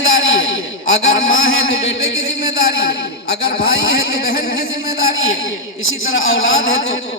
ذمہ داری ہے، اگر ماں ہے تو بیٹے کی ذمہ داری ہے، اگر بھائی ہے تو بہن کی ذمہ داری ہے، اسی طرح اولاد ہے تو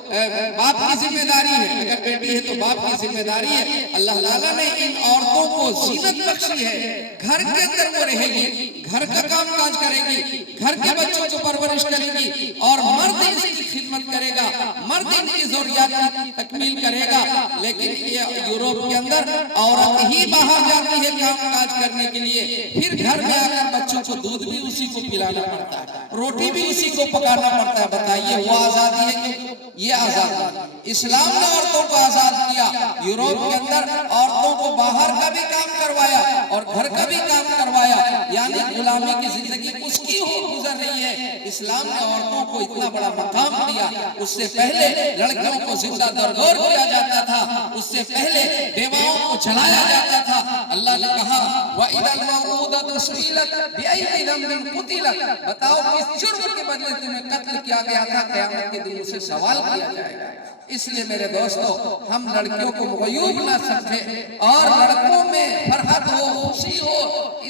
باپ کی ذمہ داری ہے، اگر بیٹی ہے تو باپ کی ذمہ داری ہے۔ اللہ تعالیٰ نے ان عورتوں کو زینت بخشی ہے، گھر کے اندر وہ رہے گی، گھر کا کام کاج کرے گی، گھر کے بچوں کو پرورش کرے گی، اور مرد اس کی خدمت کرے گا، مرد ان کی ضروریات کی تکمیل کرے گا۔ لیکن یہ یوروپ کے اندر عورت ہی باہر جاتی ہے کام کاج کرنے کے لیے، پھر گھر میں آ کر بچوں کو دودھ بھی اسی کو پلانا پڑتا ہے، روٹی بھی اسی کو پکانا پڑتا ہے۔ بتائیے وہ آزادی ہے کہ یہ آزادی؟ اسلام نے عورتوں کو آزاد کیا، یوروپ کے اندر عورتوں کو باہر کا بھی کام کروایا اور گھر کا بھی کام کروایا، یعنی غلامی کی زندگی اس کی گزر رہی ہے۔ اسلام نے عورتوں کو اتنا بڑا مقام دیا، اس سے پہلے لڑکیوں کو زندہ درگور کیا جاتا تھا، اس سے پہلے بیواؤں کو جلایا جاتا تھا۔ اللہ نے کہا وَإِذَا الْمَوْءُودَةُ سُئِلَتْ بِأَيِّ ذَنبٍ قُتِلَتْ، بتاؤ کس جرم کے بدلے تمہیں قتل کیا گیا تھا، قیامت کے دن اسے سوال کیا جائے گا۔ اس لیے میرے دوستو، ہم لڑکیوں کو مغیوب نہ سمجھے، اور لڑکوں میں فرحت ہو، خوشی ہو،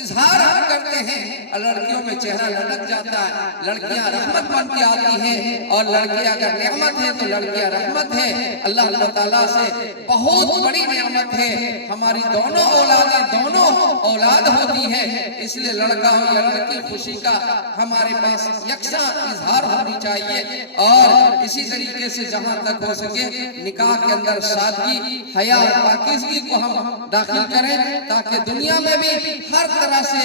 اظہار ہم کرتے ہیں، لڑکیوں میں چہرہ لٹک جاتا ہے۔ لڑکیاں رحمت بن کے آتی ہیں، اور لڑکیاں اگر نعمت ہے تو لڑکیاں رحمت ہے۔ اللہ تعالیٰ سے بہت بڑی نعمت ہے، ہماری دونوں اولادیں دونوں اولاد ہوتی ہے، اس لیے لڑکا ہو یا لڑکی خوشی کا ہمارے پاس یکساں اظہار ہونی چاہیے۔ اور اسی طریقے سے جہاں تک ہو سکے نکاح کے اندر سادگی، حیا اور پاکیزگی کو ہم داخل کریں، تاکہ دنیا میں بھی ہر طرح سے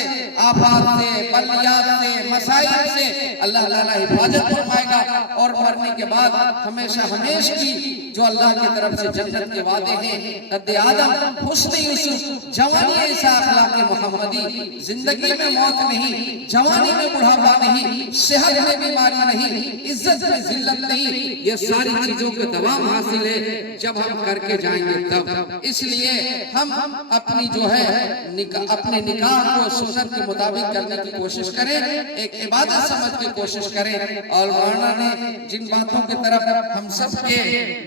آفات سے، بلیات سے، مسائل سے اللہ تعالیٰ حفاظت فرمائے گا، اور مرنے کے بعد ہمیشہ ہمیش کی جو اللہ کی طرف سے جنت کے وعدے ہیں، قد آدم، حسن یوسف، جوانی عیسیٰ، اخلاق محمدی، زندگی میں موت نہیں، جوانی میں بڑھاپا نہیں، صحت میں بیماری نہیں، عزت میں ذلت نہیں، یہ ساری چیزوں کا دوام حاصل ہے جب ہم کر کے جائیں گے تب۔ اس لیے ہم اپنی جو ہے اپنے نکاح کو سنت کے مطابق کرنے کی کوشش کریں، ایک عبادت سمجھ کے کوشش کریں۔ اور مولانا نے جن باتوں کی طرف ہم سب کے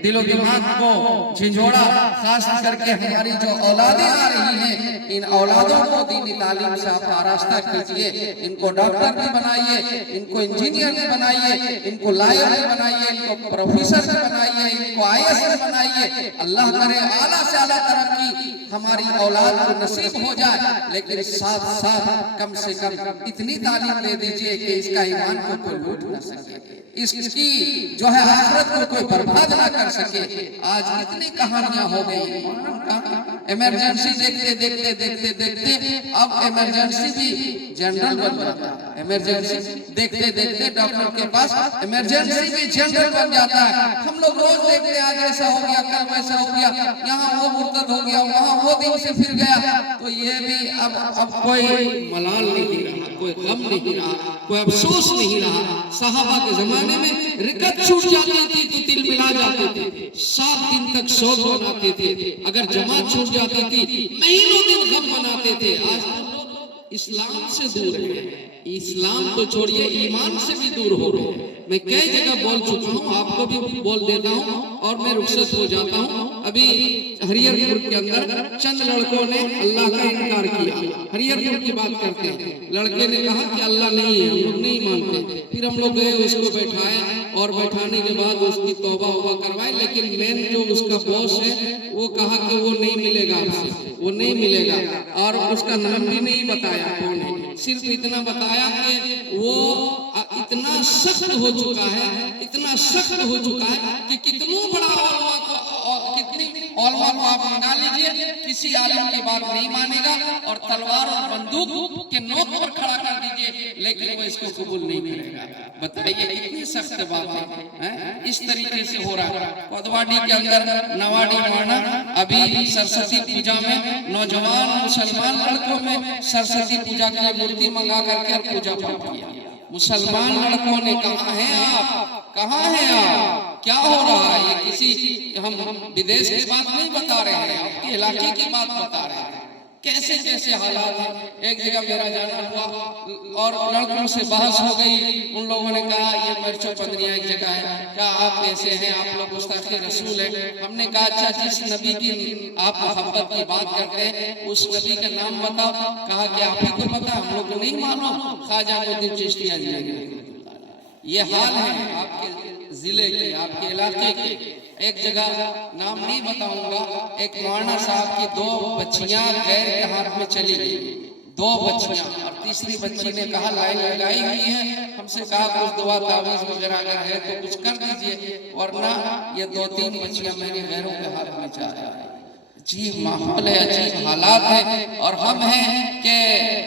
دل و دماغ کو جھنجھوڑا، خاص کر کے ہماری جو اولادیں آ رہی ہیں، ان اولادوں کو دینی تعلیم سے آپ آراستہ کیجئے، ان کو ڈاکٹر بھی بنائیے، ان کو انجینئر بھی بنائیے، ان کو لائر بھی بنائیے، ان کو پروفیسر بھی بنائیے، ان کو IAS بھی بنائیے۔ اللہ کرے اعلیٰ سے اعلیٰ ترقی ہماری اولاد کو نصیب ہو جائے، لیکن ساتھ ساتھ کم سے کم اتنی تعلیم دے دیجئے کہ اس کا ایمان کو کوئی لوٹ نہ سکے، اس کی جو ہے آخرت کو کوئی برباد نہ کر سکے۔ آج اتنی کہانیاں ہو گئی، ایمرجنسی دیکھتے دیکھتے دیکھتے دیکھتے اب ایمرجنسی بھی جنرل بن جاتا ہے، ایمرجنسی دیکھتے دیکھتے ڈاکٹر کے پاس ایمرجنسی بھی جنرل بن جاتا ہے۔ ہم لوگ روز دیکھتے ہیں، آج ایسا ہو گیا، کل ویسا ہو گیا، یہاں وہ مرتد ہو گیا، وہاں وہ دین سے پھر گیا، تو یہ بھی اب کوئی ملال نہیں رہا، کوئی غم نہیں رہا، کوئی افسوس نہیں رہا۔ صحابہ کے زمانے میں رکعت چھوٹ جاتی تھی تو تل ملا جاتے تھے، 7 دن تک شوق مناتے تھے، اگر جماعت چھوٹ جاتی تھی مہینوں دن غم مناتے تھے۔ آج ہم لوگ اسلام سے دور ہیں، اسلام تو چھوڑیے ایمان سے بھی دور ہو رہے ہیں۔ میں کئی جگہ بول چکا ہوں، آپ کو بھی بول دیتا ہوں اور میں رخصت ہو جاتا ہوں۔ ابھی ہریر پور کے اندر چند لڑکوں نے اللہ کا انکار کیا، ہریر پور کی بات کرتے ہیں، لڑکے نے کہا کہ اللہ نہیں ہے، ہم لوگ نہیں مانتے۔ پھر ہم لوگ گئے، اس کو بیٹھائے، اور بیٹھانے کے بعد اس کی توبہ کروائی، لیکن مین جو اس کا باس ہے وہ کہا کہ وہ نہیں ملے گا آپ سے، وہ نہیں ملے گا، اور اس کا نام بھی نہیں بتایا کون ہے، صرف اتنا بتایا کہ وہ اتنا سخت ہو چکا ہے، اتنا سخت ہو چکا ہے کہ کتنوں بڑا علماء کو آپ منگا لیجئے، کسی عالم کی بات نہیں مانے گا، اور تلوار اور بندوق کے نوک پر کھڑا کر دیجئے، لیکن وہ اس کو قبول نہیں کرے گا۔ بتائیے کتنی سخت بات ہے، اس طریقے سے ہو رہا ہے۔ کودواڑی کے اندر نواڑی مانا، ابھی سرستی پوجا میں نوجوان مسلمان لڑکوں میں سرستی پوجا کے لیے مورتی منگا کر کے پوجا پاٹ کیا۔ مسلمان لڑکوں نے کہاں ہیں آپ، کہاں ہیں آپ، کیا ہو رہا ہے؟ یہ کسی ہم بدیش کی بات نہیں بتا رہے ہیں، آپ کے علاقے کی بات بتا رہے ہیں۔ کیسے کیسے حالات ہیں. ایک جگہ میرا جانا ہوا اور لڑکوں سے بحث ہو گئی. ان لوگوں نے کہا یہ مرچو پندریا ایک جگہ ہے, کہا آپ کیسے ہیں, آپ لوگ گستاخ رسول ہیں. ہم نے کہا اچھا جس نبی کی آپ محبت کی بات کرتے ہیں اس نبی کا نام بتاؤ. کہا کہ آپ ہی کو پتا, ہم لوگ کو نہیں معلوم. خواجہ معین چشتی اجمیری. یہ حال ہے آپ کے ضلع کے, آپ کے علاقے کے. ایک جگہ نام نہیں بتاؤں گا, ایک مولانا صاحب کی 2 بچیاں غیر کے ہاتھ میں چلی گئی. 2 بچیاں, اور تیسری بچی نے کہا لائن لگائی ہوئی ہے, ہم سے کہا کچھ دعا تعویذ وغیرہ اگر ہے تو کچھ کر دیجئے, ورنہ یہ 2-3 بچیاں میری غیروں کے ہاتھ میں جا رہی ہیں. عجیب ماحول ہے, عجیب حالات ہیں, اور ہم ہیں کہ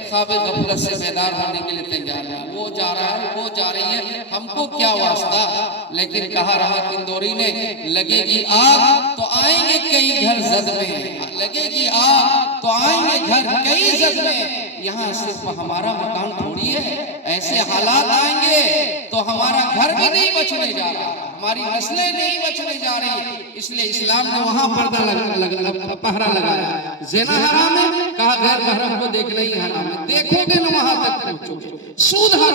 خواب غفلت سے بیدار ہونے کے لیے تیار ہیں. وہ جا رہا ہے, وہ جا رہی ہے, ہم کو کیا واسطہ. لیکن کہا رہا کندوری نے, لگے گی آگ تو آئیں گے کئی گھر زد میں, لگے گی آگ تو آئیں گے گھر کئی زد میں. یہاں صرف ہمارا مکان تھوڑی ہے, ایسے حالات آئیں گے تو ہمارا گھر بھی نہیں بچنے جا رہا, ہماری نسلیں نہیں بچنے جا رہی. اس لیے اسلام نے وہاں پردہ پہرا لگایا. زنا حرام ہے, کہا غیر محرم کو دیکھنا ہی حرام ہے. دیکھو گے نہ وہاں تک پہنچو. سود حرام